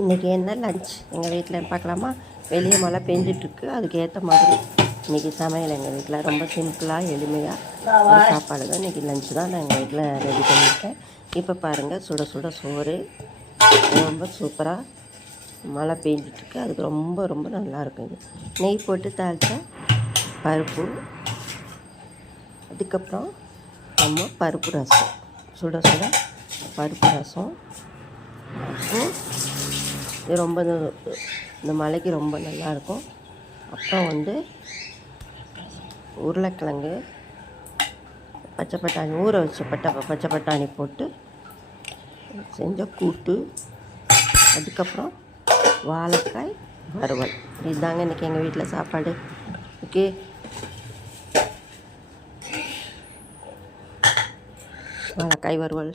இன்றைக்கி என்ன லன்ச் எங்கள் வீட்டில் பார்க்கலாமா? வெளியே மழை பெஞ்சிட்ருக்கு, அதுக்கு ஏற்ற மாதிரி இன்றைக்கி சமையல் எங்கள் வீட்டில் ரொம்ப சிம்பிளாக எளிமையாக ஒரு சாப்பாடு தான். இன்றைக்கி லன்ச் தான் நான் எங்கள் வீட்டில் ரெடி பண்ணியிருக்கேன். இப்போ பாருங்கள், சுட சுட சோறு ரொம்ப சூப்பராக மழை பெஞ்சிட்ருக்கு, அதுக்கு ரொம்ப ரொம்ப நல்லாயிருக்கும். இது நெய் போட்டு தாளித்த பருப்பு, அதுக்கப்புறம் நம்ம பருப்பு ரசம், சுட சுட பருப்பு ரசம். இது ரொம்ப இந்த மலைக்கு ரொம்ப நல்லாயிருக்கும். அப்புறம் உருளைக்கிழங்கு, பச்சை பட்டாணி, ஊற வச்ச பச்சை பட்டாணி போட்டு செஞ்ச கூட்டு, அதுக்கப்புறம் வாழைக்காய் வறுவல். இதுதாங்க இன்றைக்கி எங்கள் வீட்டில் சாப்பாடு. ஓகே, வாழைக்காய் வறுவல்.